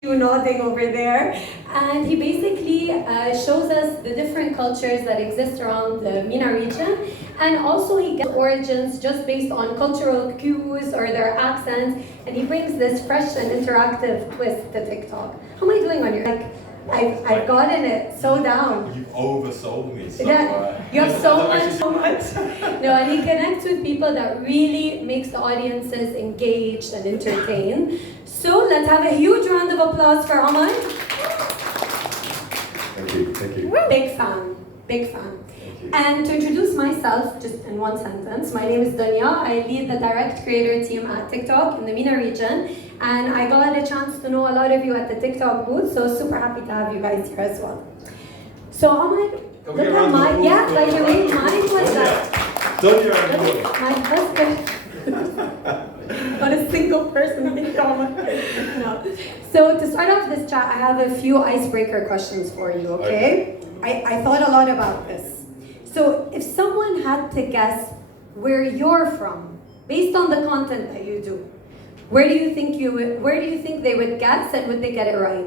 You nodding over there, and he basically shows us the different cultures that exist around the MENA region, and also he gets origins just based on cultural cues or their accents, and he brings this fresh and interactive twist to TikTok. How am I doing on your I've gotten it so down. You've oversold me. So, yeah, you have so much. No, and he connects with people that really makes the audiences engaged and entertained. So let's have a huge round of applause for Omar. Thank you, thank you. Big fan, big fan. And to introduce myself, just in one sentence, my name is Dunya. I lead the direct creator team at TikTok in the MENA region. And I got a chance to know a lot of you at the TikTok booth, so super happy to have you guys here as well. So Omar, look at mine. Yeah, by the way, mine was that. My husband. Not a single person like Omar. No. So to start off this chat, I have a few icebreaker questions for you, okay? I thought a lot about this. So if someone had to guess where you're from, based on the content that you do, where do you think they would guess, and would they get it right?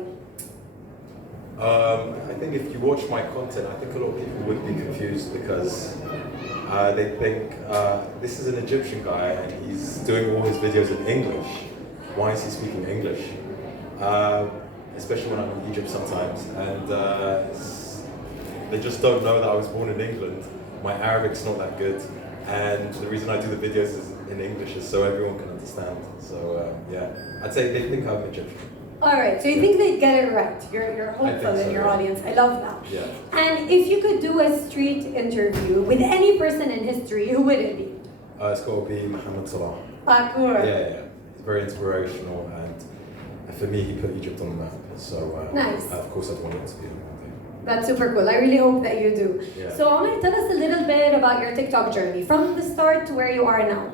I think if you watch my content, I think a lot of people would be confused because they think this is an Egyptian guy and he's doing all his videos in English. Why is he speaking English? Especially when I'm in Egypt sometimes, and they just don't know that I was born in England. My Arabic's not that good, and the reason I do the videos in English is so everyone can understand. So yeah, I'd say they think I'm Egyptian. All right, so you think they'd get it right. You're hopeful in your audience. I love that. Yeah. And if you could do a street interview with any person in history, who would it be? It's got to be Mohammed Salah. Parkour. Yeah. He's very inspirational, and for me, he put Egypt on the map. So nice. Of course, I'd want it to be him. That's super cool. I really hope that you do. Yeah. So Omar, tell us a little bit about your TikTok journey, from the start to where you are now.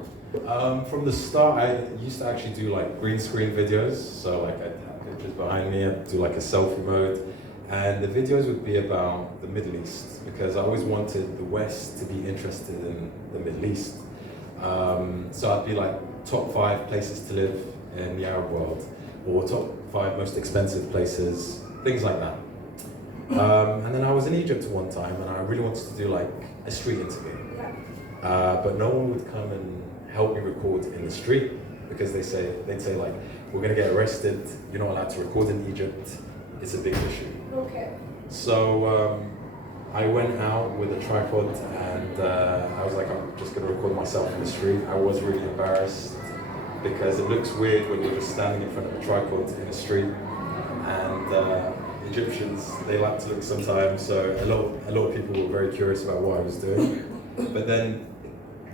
From the start, I used to actually do like green screen videos. So like I'd have pictures behind me, I'd do like a selfie mode. And the videos would be about the Middle East because I always wanted the West to be interested in the Middle East. So I'd be like top 5 places to live in the Arab world, or top 5 most expensive places, things like that. And then I was in Egypt one time and I really wanted to do like a street interview. But no one would come and help me record in the street because they'd say like, we're gonna get arrested, you're not allowed to record in Egypt, it's a big issue. Okay. So I went out with a tripod and I was like, I'm just gonna record myself in the street. I was really embarrassed because it looks weird when you're just standing in front of a tripod in the street, and Egyptians, they like to look sometimes, so a lot of people were very curious about what I was doing. But then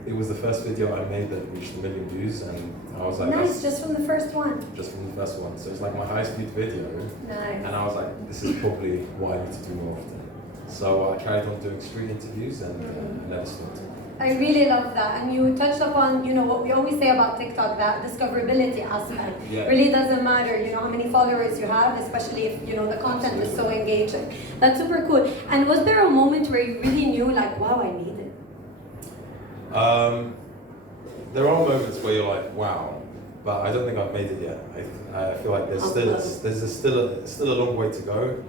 it was the first video I made that reached 1 million views, and I was like, nice, just from the first one. Just from the first one. So it's like my highest viewed video. Nice. And I was like, this is probably what I need to do more often. So I carried on doing street interviews and never stopped. I really love that, and you touched upon, what we always say about TikTok, that discoverability aspect. Yeah. Really doesn't matter, how many followers you have, especially if, the content is so engaging. That's super cool. And was there a moment where you really knew, like, wow, I made it? There are moments where you're like, wow, but I don't think I've made it yet. I feel like there's still a long way to go,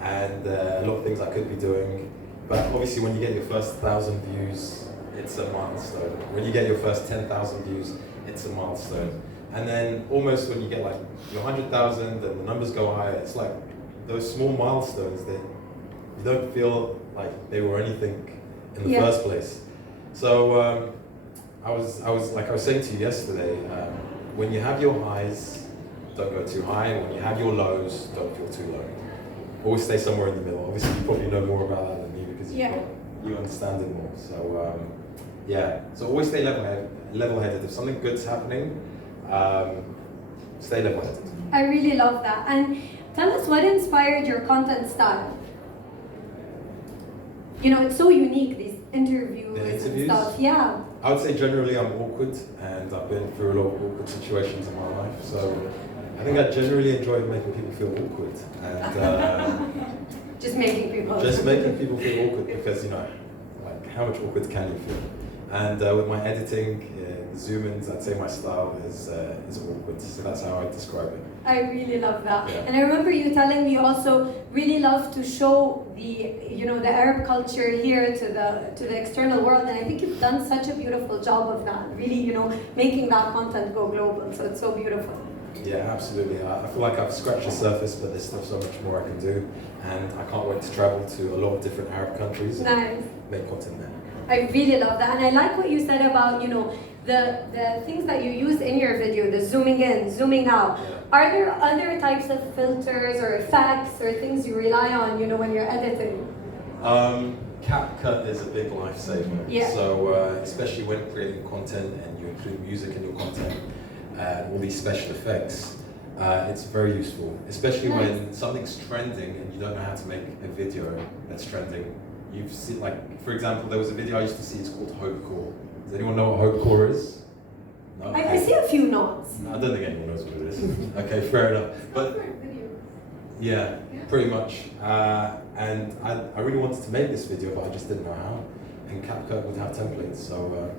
and a lot of things I could be doing. But obviously, when you get your first 1,000 views, it's a milestone. When you get your first 10,000 views, it's a milestone. And then almost when you get like your 100,000 and the numbers go higher, it's like those small milestones that you don't feel like they were anything in the first place. So I was saying to you yesterday, when you have your highs, don't go too high. When you have your lows, don't feel too low. Always stay somewhere in the middle. Obviously, you probably know more about that than me because you understand it more. So so always stay level-headed. If something good's happening, stay level-headed. I really love that. And tell us what inspired your content style. It's so unique, these interviews and stuff. Yeah. I would say generally I'm awkward, and I've been through a lot of awkward situations in my life. So I think I generally enjoy making people feel awkward, and just making people feel awkward because like how much awkward can you feel? And with my editing, zoom-ins, I'd say my style is awkward. So that's how I describe it. I really love that. Yeah. And I remember you telling me you also really love to show the, the Arab culture here to the external world, and I think you've done such a beautiful job of that, really, making that content go global, so it's so beautiful. Yeah, absolutely. I feel like I've scratched the surface, but there's still so much more I can do, and I can't wait to travel to a lot of different Arab countries and make content there. I really love that, and I like what you said about, the things that you use in your video, the zooming in, zooming out. Yeah. Are there other types of filters or effects or things you rely on, when you're editing? CapCut is a big lifesaver. Yeah. So especially when creating content and you include music in your content and all these special effects, it's very useful. Especially when something's trending and you don't know how to make a video that's trending. You've seen, like, for example, there was a video I used to see, it's called Hope Core. Does anyone know what Hope Core is? No? I see a few nods. I don't think anyone knows what it is. Okay, fair enough. But yeah, pretty much. And I really wanted to make this video, but I just didn't know how. And CapCut would have templates, so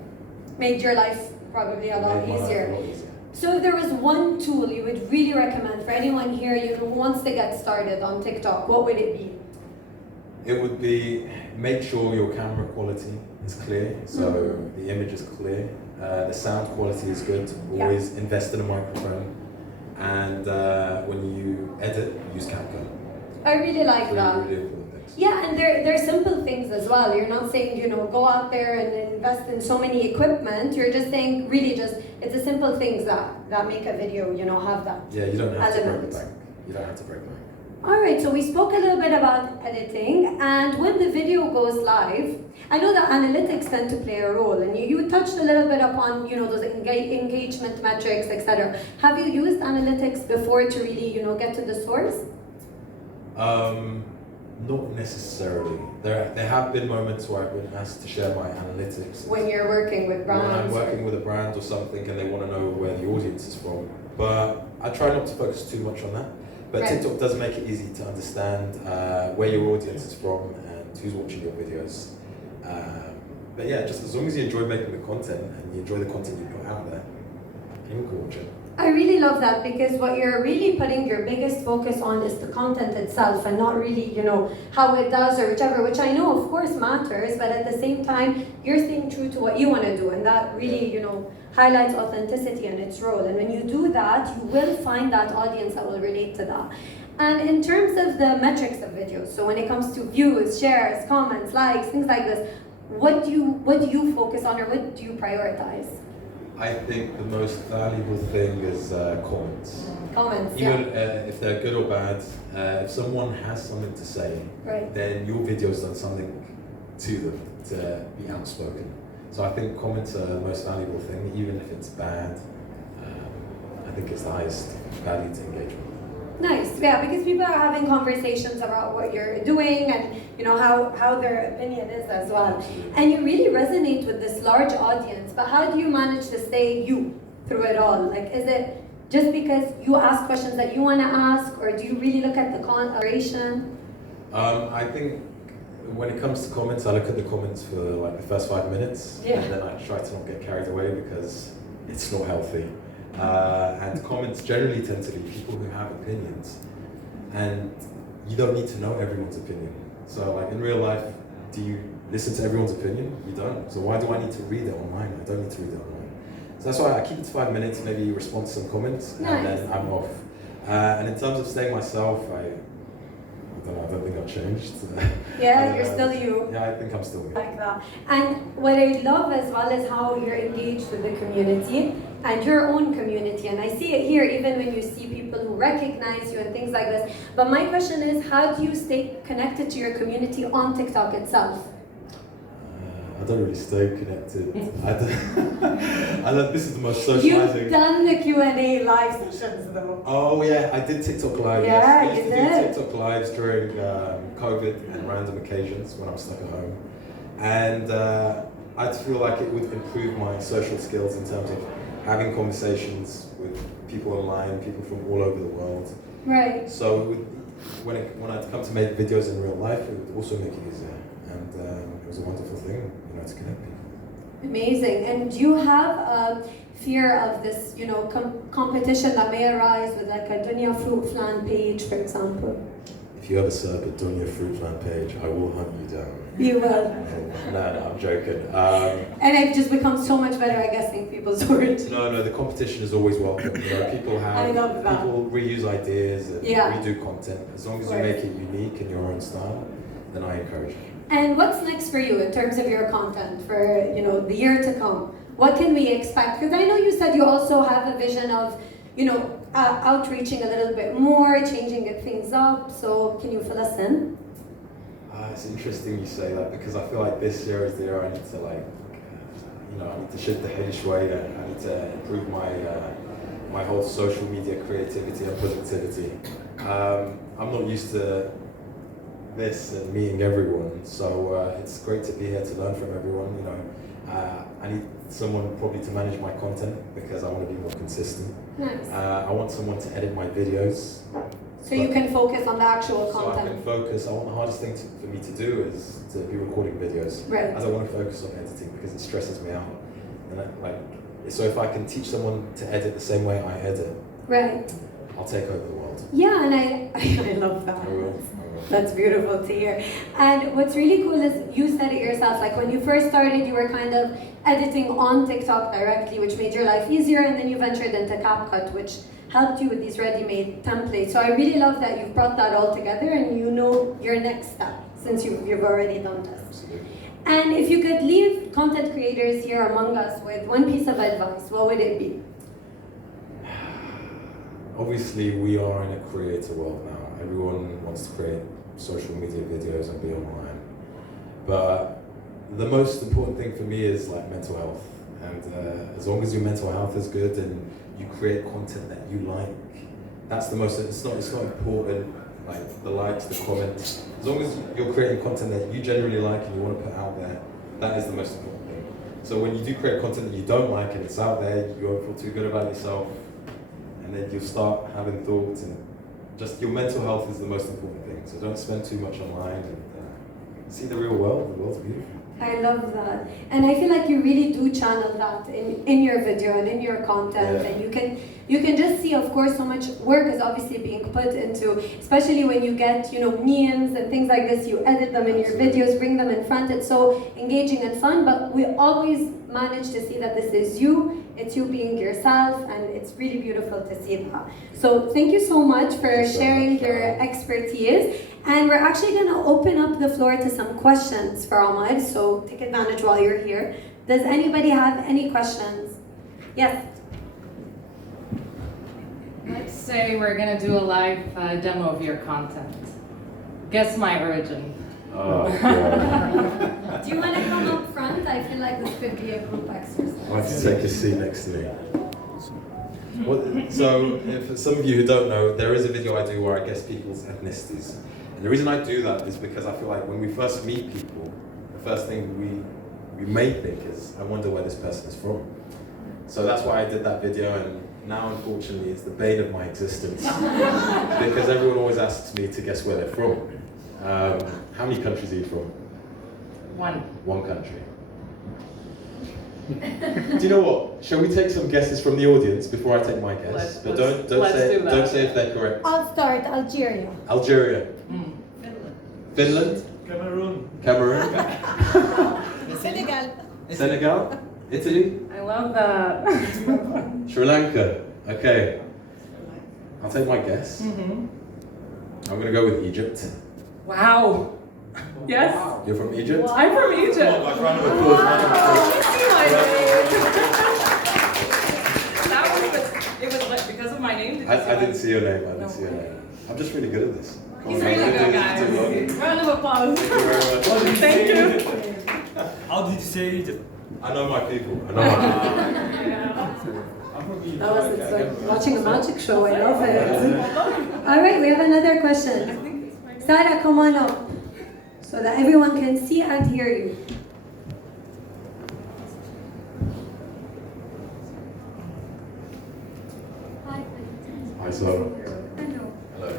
made your life probably a lot easier. A lot easier. So if there was one tool you would really recommend for anyone here who wants to get started on TikTok, what would it be? It would be, make sure your camera quality is clear, so the image is clear, the sound quality is good, always invest in a microphone, and when you edit, use CapCut. I really like that. Really important things. Yeah, and they're simple things as well. You're not saying, go out there and invest in so many equipment. You're just saying, really it's the simple things that make a video, have that Yeah, you don't have element. to break the bank. You don't have to break the bank. All right, so we spoke a little bit about editing, and when the video goes live, I know that analytics tend to play a role, and you touched a little bit upon, those engagement metrics, etc. Have you used analytics before to really, get to the source? Not necessarily. There have been moments where I've been asked to share my analytics. When you're working with brands? When I'm working with a brand or something and they want to know where the audience is from. But I try not to focus too much on that. But TikTok does make it easy to understand where your audience is from and who's watching your videos. But yeah, just as long as you enjoy making the content and you enjoy the content you put out there, anyone can watch it. I really love that, because what you're really putting your biggest focus on is the content itself and not really, how it does or whichever, which I know of course matters, but at the same time, you're staying true to what you want to do, and that really, highlights authenticity and its role. And when you do that, you will find that audience that will relate to that. And in terms of the metrics of videos, so when it comes to views, shares, comments, likes, things like this, what do you focus on, or what do you prioritize? I think the most valuable thing is comments. Comments, Even if they're good or bad, if someone has something to say, then your video's done something to them to be outspoken. So I think comments are the most valuable thing, even if it's bad. I think it's the highest value to engagement. Nice, yeah, because people are having conversations about what you're doing and how their opinion is as well. And you really resonate with this large audience, but how do you manage to stay you through it all? Like, is it just because you ask questions that you want to ask, or do you really look at the collaboration? I think when it comes to comments, I look at the comments for like the first 5 minutes, and then I try to not get carried away because it's not healthy. And comments generally tend to be people who have opinions, and you don't need to know everyone's opinion. So like in real life, do you listen to everyone's opinion? You don't. So why do I need to read it online? I don't need to read it online. So that's why I keep it to 5 minutes, maybe respond to some comments, and then I'm off. And in terms of staying myself, I don't think I've changed. Yeah, you're still you. Yeah, I think I'm still you. Like that. And what I love as well is how you're engaged with the community and your own community. And I see it here even when you see people who recognize you and things like this. But my question is, how do you stay connected to your community on TikTok itself? I don't really stay connected. This is the most socializing. You've done the Q&A live sessions though. Oh yeah, I did TikTok live. Yeah, yes. I used you to did. do TikTok lives during COVID and random occasions when I was stuck at home. And I feel like it would improve my social skills in terms of having conversations with people online, people from all over the world. Right. So when I'd come to make videos in real life, it would also make it easier. And it was a wonderful thing, to connect people. Amazing. And do you have a fear of this, you know, competition that may arise with like a Omarfruitflan page, for example? If you ever set up a Omarfruitflan page, I will hunt you down. You will. No, I'm joking. And it just becomes so much better at guessing people's words. No, the competition is always welcome. You know, people I love that. people reuse ideas and redo content. As long as you make it unique in your own style, then I encourage it. And what's next for you in terms of your content for, you know, the year to come? What can we expect? Because I know you said you also have a vision of, you know, outreaching a little bit more, changing things up. So can you fill us in? It's interesting you say that because I feel like this year is the year I need to like, you know, I need to shift the headish way and I need to improve my whole social media creativity and positivity. I'm not used to this and meeting everyone, so it's great to be here to learn from everyone. You know, I need someone probably to manage my content because I want to be more consistent. Nice. I want someone to edit my videos. So you can focus on the actual content. So I can focus. I want the hardest thing for me to do is to be recording videos. Right. I don't want to focus on editing because it stresses me out. And so if I can teach someone to edit the same way I edit, right, I'll take over the world. Yeah, and I love that. I will. That's beautiful to hear. And what's really cool is you said it yourself, like when you first started, you were kind of editing on TikTok directly, which made your life easier, and then you ventured into CapCut, which helped you with these ready-made templates. So I really love that you've brought that all together and you know your next step, since you've already done this. Absolutely. And if you could leave content creators here among us with one piece of advice, what would it be? Obviously, we are in a creator world now. Everyone wants to create social media videos and be online. But the most important thing for me is like mental health. And as long as your mental health is good and you create content that you like, that's the most, it's not important, like the likes, the comments. As long as you're creating content that you generally like and you want to put out there, that is the most important thing. So when you do create content that you don't like and it's out there, you won't feel too good about yourself, and then you'll start having thoughts, and just your mental health is the most important thing. So don't spend too much online and see the real world. The world's beautiful. I love that. And I feel like you really do channel that in your video and in your content. Yeah. And you can just see, of course, so much work is obviously being put into, especially when you get, you know, memes and things like this, you edit them in your videos, bring them in front. It's so engaging and fun, but we always manage to see that this is you. It's you being yourself, and it's really beautiful to see that. So thank you so much for sharing your expertise. And we're actually going to open up the floor to some questions for Omar, so take advantage while you're here. Does anybody have any questions? Yes? Let's say we're going to do a live demo of your content. Guess my origin. Oh, God. Do you want to come up front? I feel like this could be a group exercise. I'll have to take a seat next to me. Well, so, for some of you who don't know, there is a video I do where I guess people's ethnicities. And the reason I do that is because I feel like when we first meet people, the first thing we may think is, I wonder where this person is from. So that's why I did that video, and now unfortunately it's the bane of my existence. Because everyone always asks me to guess where they're from. How many countries are you from? One. One country. Do you know what? Shall we take some guesses from the audience before I take my guess? But don't say if they're correct. I'll start. Algeria. Algeria. Finland. Finland. Cameroon. Cameroon. Senegal. Senegal. Italy. I love that. Sri Lanka. Okay. I'll take my guess. Mm-hmm. I'm gonna go with Egypt. Wow. Yes. You're from Egypt? Well, I'm from Egypt. Oh, like round of applause, round of applause. It was like because of my name. Did you I didn't see your name. I didn't see your name. I'm just really good at this. He's really good, guys. Round of applause. Thank you very much. Thank you. How did you say Egypt? I know my people. I know my people. I'm from Egypt. That was it's like watching a magic show. I love it. All right, we have another question. Sarah, come on up so that everyone can see and hear you. Hi. Hi, Sarah. Hello. Hello.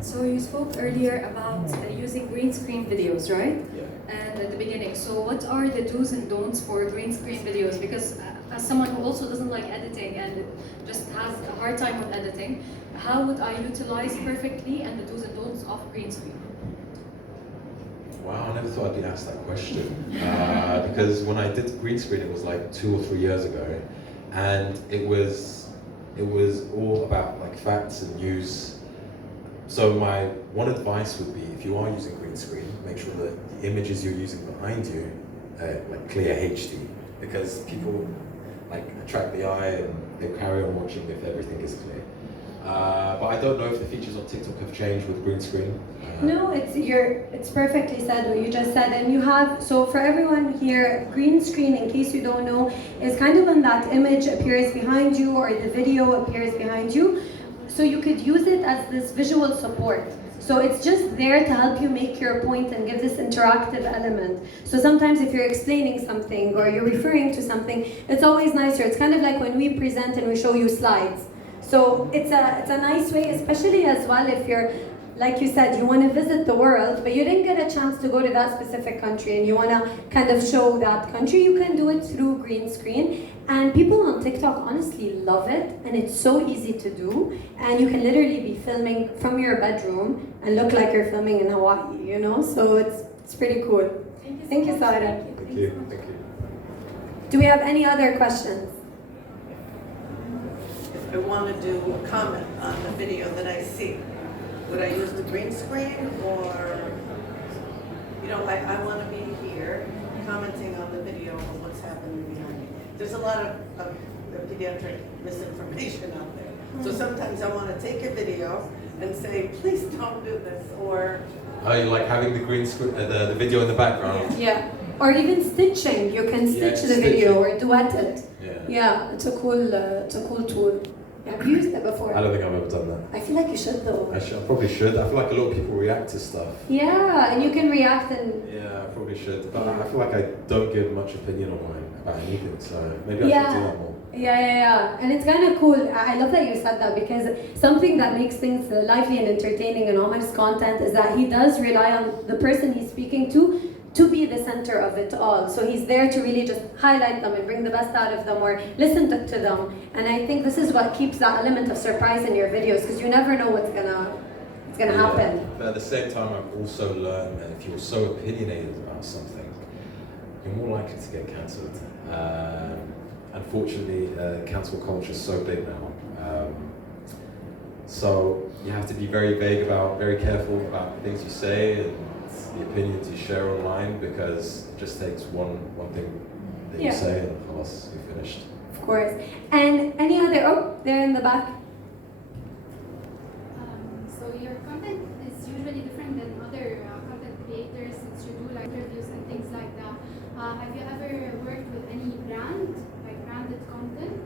So you spoke earlier about using green screen videos, right? Yeah. And said at the beginning. So what are the do's and don'ts for green screen videos? Because as someone who also doesn't like editing and just has a hard time with editing, how would I utilize perfectly and the do's and don'ts of green screen? Wow, I never thought I'd be asked that question. Because when I did green screen, it was like 2 or 3 years ago, and it was all about like facts and news. So my one advice would be, if you are using green screen, make sure that the images you're using behind you are like clear HD, because people like attract the eye and they carry on watching if everything is clear. But I don't know if the features on TikTok have changed with green screen. No, it's perfectly said what you just said, and you have, so for everyone here, green screen, in case you don't know, is kind of when that image appears behind you or the video appears behind you, so you could use it as this visual support. So it's just there to help you make your point and give this interactive element. So sometimes if you're explaining something or you're referring to something, it's always nicer. It's kind of like when we present and we show you slides. So it's a nice way, especially as well if you're, like you said, you want to visit the world, but you didn't get a chance to go to that specific country and you want to kind of show that country, you can do it through green screen. And people on TikTok honestly love it, and it's so easy to do. And you can literally be filming from your bedroom and look like you're filming in Hawaii, you know? So it's pretty cool. Thank you, Sarah. Thank you. Thank you. Do we have any other questions? If I want to do a comment on the video that I see, would I use the green screen, or, you know, I want to be here commenting on the video of what's happening behind me. There's a lot of pediatric misinformation out there. So sometimes I want to take a video and say, please don't do this, or... Oh, you like having the green screen, the video in the background? Yeah. Or even stitching. You can stitch the video or duet it. Yeah, it's a cool tool. Have you used it before? I don't think I've ever done that. I feel like you should though. I probably should. I feel like a lot of people react to stuff. Yeah, and you can react and... Yeah, I probably should. But I feel like I don't give much opinion online about anything, so maybe I should do that more. Yeah. And it's kind of cool. I love that you said that, because something that makes things lively and entertaining in Omar's content is that he does rely on the person he's speaking to be the center of it all. So he's there to really just highlight them and bring the best out of them or listen to them. And I think this is what keeps that element of surprise in your videos, because you never know what's gonna happen. But at the same time, I've also learned that if you're so opinionated about something, you're more likely to get cancelled. Unfortunately, cancel culture is so big now. So you have to be very careful about the things you say and the opinions you share online, because it just takes one thing that you say and else you're finished. Of course. And any other, oh, they're in the back. So your content is usually different than other content creators, since you do like reviews and things like that. Have you ever worked with any brand, like branded content?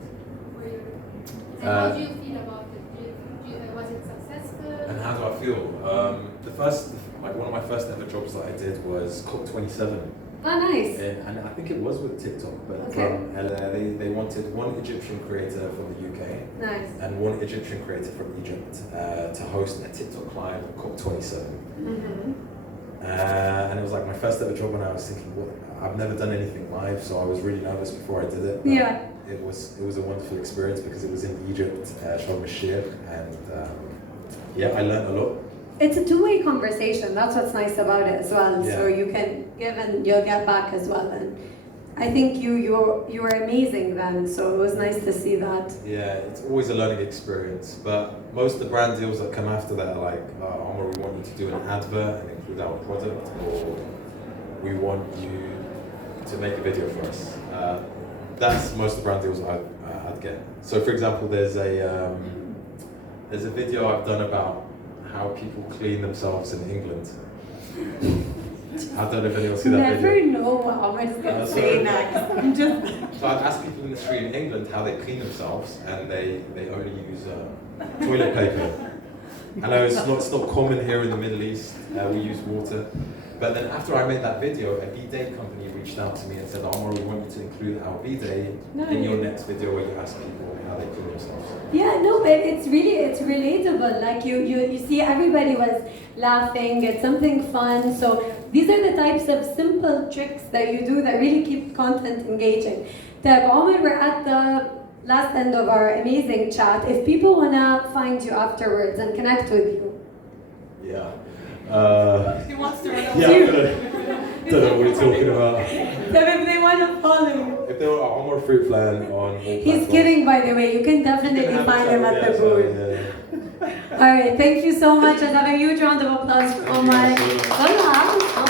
And how do you feel about it? Was it successful? And how do I feel? One of my first ever jobs that I did was COP27. Oh, nice. And I think it was with TikTok, but they wanted one Egyptian creator from the UK Nice. and one Egyptian creator from Egypt to host a TikTok live at COP27. And it was like my first ever job, and I was thinking, I've never done anything live, so I was really nervous before I did it. But it was a wonderful experience because it was in Egypt, Sharm el-Sheikh, and I learned a lot. It's a two-way conversation. That's what's nice about it as well. Yeah. So you can give and you'll get back as well. And I think you were amazing then. So it was nice to see that. Yeah, it's always a learning experience. But most of the brand deals that come after that are like, Omar, we want you to do an advert and include our product, or we want you to make a video for us. That's most of the brand deals I'd get. So for example, there's a video I've done about how people clean themselves in England. I don't know if anyone see that video. Never know what Omar's going to say next. So I've asked people in the street in England how they clean themselves, and they only use toilet paper. I know it's not common here in the Middle East. We use water. But then after I made that video, a B-Day company reached out to me and said, Omar, we want you to include our B-Day in your next video where you ask people how they clean themselves. Yeah, no, but it's relatable. Like you see everybody was laughing, it's something fun. So these are the types of simple tricks that you do that really keep content engaging. طيب Omar, we're at the last end of our amazing chat. If people wanna find you afterwards and connect with you. Yeah. He wants to run Yeah, away. don't know what we're talking about. So if they wanna follow you. If they were Omarfruitflan on all He's platforms. kidding, by the way. You can definitely find him at the booth. Yeah. All right, thank you so much. Let's have a huge round of applause for Omar. Thank you so much. Hola.